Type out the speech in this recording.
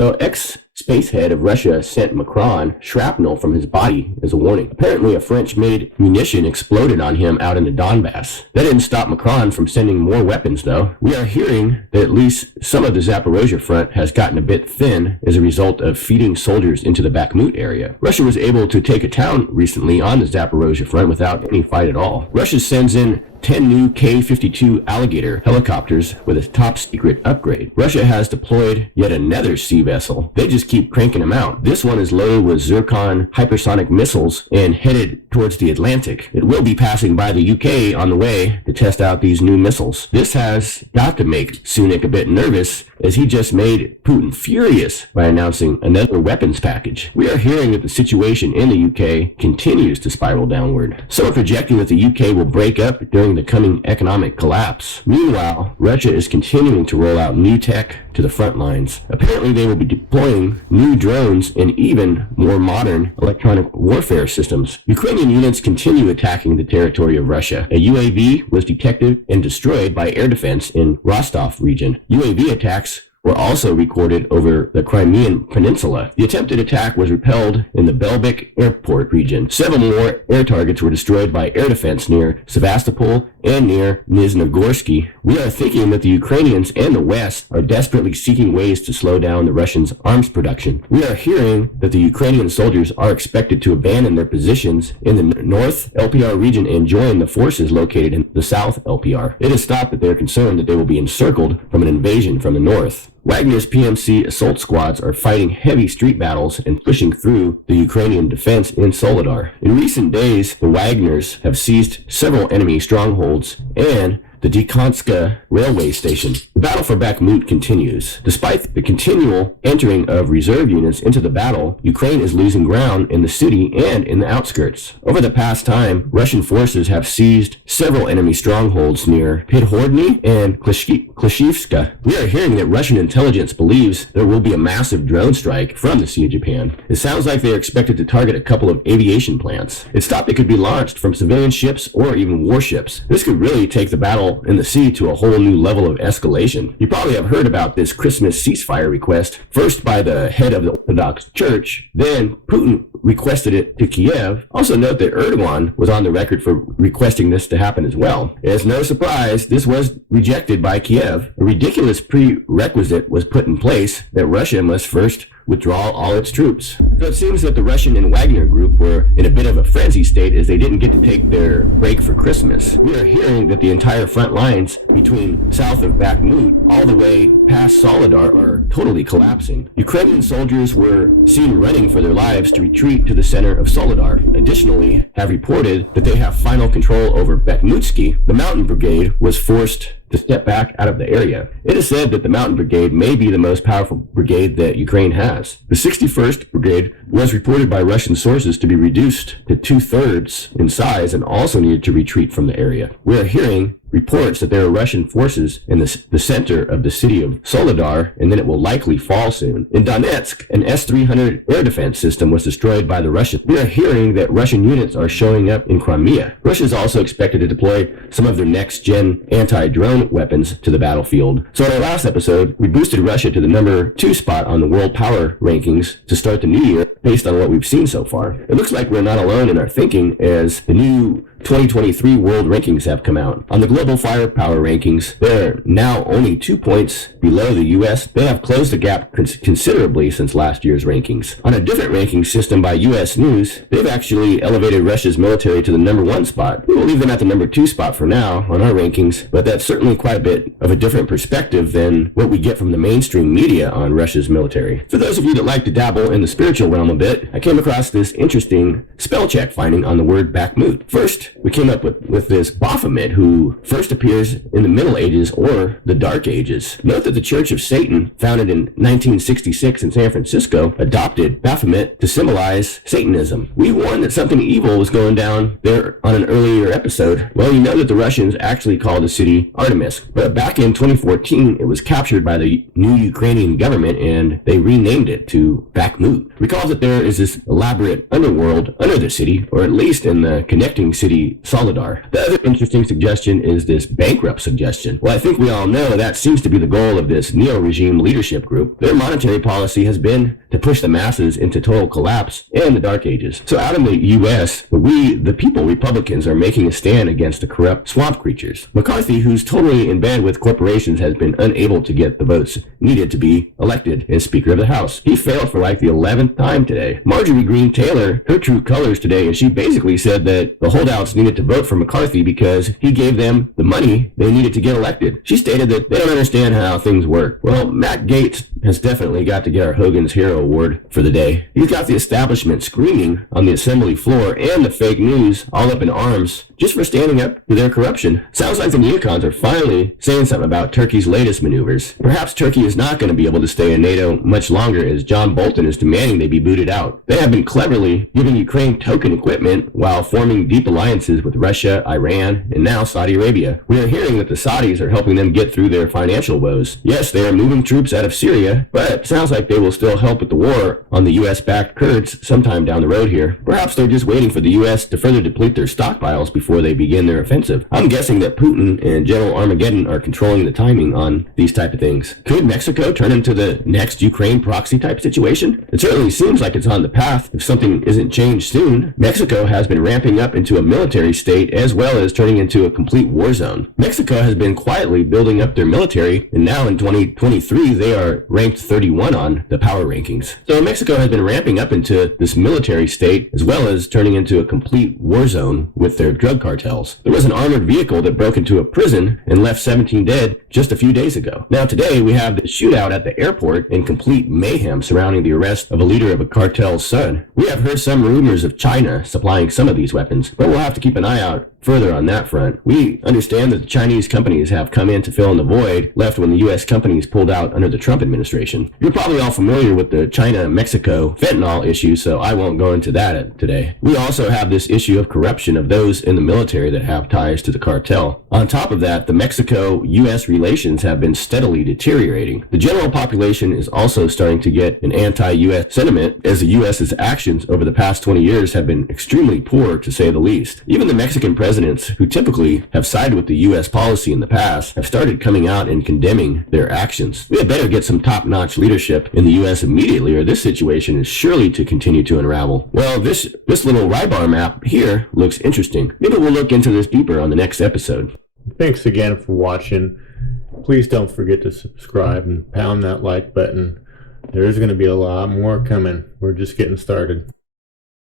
So ex-space head of Russia sent Macron shrapnel from his body as a warning. Apparently a French-made munition exploded on him out in the Donbass. That didn't stop Macron from sending more weapons, though. We are hearing that at least some of the Zaporozhye front has gotten a bit thin as a result of feeding soldiers into the Bakhmut area. Russia was able to take a town recently on the Zaporozhye front without any fight at all. Russia sends in 10 new K-52 Alligator helicopters with a top-secret upgrade. Russia has deployed yet another sea vessel. They just keep cranking them out. This one is loaded with Zircon hypersonic missiles and headed towards the Atlantic. It will be passing by the UK on the way to test out these new missiles. This has got to make Sunak a bit nervous, as he just made Putin furious by announcing another weapons package. We are hearing that the situation in the UK continues to spiral downward. Some are projecting that the UK will break up during the coming economic collapse. Meanwhile, Russia is continuing to roll out new tech to the front lines. Apparently they will be deploying new drones and even more modern electronic warfare systems. Ukrainian units continue attacking the territory of Russia. A UAV was detected and destroyed by air defense in Rostov region. UAV attacks were also recorded over the Crimean Peninsula. The attempted attack was repelled in the Belbek airport region. Several more air targets were destroyed by air defense near Sevastopol and near Nizhnogorsky. We are thinking that the Ukrainians and the West are desperately seeking ways to slow down the Russians' arms production. We are hearing that the Ukrainian soldiers are expected to abandon their positions in the North LPR region and join the forces located in the South LPR. It is thought that they are concerned that they will be encircled from an invasion from the north. Wagner's PMC assault squads are fighting heavy street battles and pushing through the Ukrainian defense in Soledar. In recent days, the Wagners have seized several enemy strongholds and the Dikonska railway station. The battle for Bakhmut continues. Despite the continual entering of reserve units into the battle, Ukraine is losing ground in the city and in the outskirts. Over the past time, Russian forces have seized several enemy strongholds near Pidhordny and Klishivska. We are hearing that Russian intelligence believes there will be a massive drone strike from the Sea of Japan. It sounds like they are expected to target a couple of aviation plants. It's thought it could be launched from civilian ships or even warships. This could really take the battle in the sea to a whole new level of escalation. You probably have heard about this Christmas ceasefire request, first by the head of the Orthodox Church, then Putin requested it to Kiev. Also note that Erdogan was on the record for requesting this to happen as well. It's no surprise this was rejected by Kiev. A ridiculous prerequisite was put in place that Russia must first withdraw all its troops. So it seems that the Russian and Wagner group were in a bit of a frenzy state as they didn't get to take their break for Christmas. We are hearing that the entire front lines between south of Bakhmut all the way past Soledar are totally collapsing. Ukrainian soldiers were seen running for their lives to retreat to the center of Soledar. Additionally, have reported that they have final control over Bakhmutsky. The mountain brigade was forced to step back out of the area. It is said that the Mountain Brigade may be the most powerful brigade that Ukraine has. The 61st Brigade was reported by Russian sources to be reduced to 2/3 in size and also needed to retreat from the area. We are hearing reports that there are Russian forces in the center of the city of Soledar, and then it will likely fall soon. In Donetsk, an S-300 air defense system was destroyed by the Russians. We are hearing that Russian units are showing up in Crimea. Russia is also expected to deploy some of their next-gen anti-drone weapons to the battlefield. So in our last episode, we boosted Russia to the number 2 spot on the world power rankings to start the new year based on what we've seen so far. It looks like we're not alone in our thinking, as the new 2023 world rankings have come out. On the global firepower rankings, they're now only 2 points below the US. They have closed the gap considerably since last year's rankings. On a different ranking system by US News, they've actually elevated Russia's military to the number 1 spot. We will leave them at the number 2 spot for now on our rankings, but that's certainly quite a bit of a different perspective than what we get from the mainstream media on Russia's military. For those of you that like to dabble in the spiritual realm a bit, I came across this interesting spell check finding on the word Bakhmut. First, we came up with this Baphomet, who first appears in the Middle Ages or the Dark Ages. Note that the Church of Satan, founded in 1966 in San Francisco, adopted Baphomet to symbolize Satanism. We warned that something evil was going down there on an earlier episode. Well, you know that the Russians actually called the city Artemis, but back in 2014, it was captured by the new Ukrainian government and they renamed it to Bakhmut. Recall that there is this elaborate underworld under the city, or at least in the connecting city city Soledar. The other interesting suggestion is this bankrupt suggestion. Well, I think we all know that seems to be the goal of this neo-regime leadership group. Their monetary policy has been to push the masses into total collapse and the dark ages. So out in the U.S., we, the people Republicans, are making a stand against the corrupt swamp creatures. McCarthy, who's totally in bed with corporations, has been unable to get the votes needed to be elected as Speaker of the House. He failed for like the 11th time today. Marjorie Greene Taylor, her true colors today, and she basically said that the holdouts needed to vote for McCarthy because he gave them the money they needed to get elected. She stated that they don't understand how things work. Well, Matt Gaetz has definitely got to get our Hogan's Hero Award for the day. He's got the establishment screaming on the assembly floor and the fake news all up in arms just for standing up to their corruption. Sounds like the neocons are finally saying something about Turkey's latest maneuvers. Perhaps Turkey is not going to be able to stay in NATO much longer, as John Bolton is demanding they be booted out. They have been cleverly giving Ukraine token equipment while forming deep alliances with Russia, Iran, and now Saudi Arabia. We are hearing that the Saudis are helping them get through their financial woes. Yes, they are moving troops out of Syria, but it sounds like they will still help with the war on the US-backed Kurds sometime down the road here. Perhaps they're just waiting for the US to further deplete their stockpiles before they begin their offensive. I'm guessing that Putin and General Armageddon are controlling the timing on these type of things. Could Mexico turn into the next Ukraine proxy type situation? It certainly seems like it's on the path if something isn't changed soon. Mexico has been ramping up into a military state as well as turning into a complete war zone. Mexico has been quietly building up their military, and now in 2023 they are ranked 31 on the power rankings. So Mexico has been ramping up into this military state as well as turning into a complete war zone with their drug cartels. There was an armored vehicle that broke into a prison and left 17 dead just a few days ago. Now today we have the shootout at the airport and complete mayhem surrounding the arrest of a leader of a cartel's son. We have heard some rumors of China supplying some of these weapons, but we'll have to keep an eye out further on that front. We understand that the Chinese companies have come in to fill in the void left when the U.S. companies pulled out under the Trump administration. You're probably all familiar with the China-Mexico fentanyl issue, so I won't go into that today. We also have this issue of corruption of those in the military that have ties to the cartel. On top of that, the Mexico-U.S. relations have been steadily deteriorating. The general population is also starting to get an anti-U.S. sentiment, as the U.S.'s actions over the past 20 years have been extremely poor, to say the least. Even the Mexican presidents, who typically have sided with the U.S. policy in the past, have started coming out and condemning their actions. We had better get some top-notch leadership in the U.S. immediately, or this situation is surely to continue to unravel. Well, this little Rybar map here looks interesting. Maybe we'll look into this deeper on the next episode. Thanks again for watching. Please don't forget to subscribe and pound that like button. There's going to be a lot more coming. We're just getting started.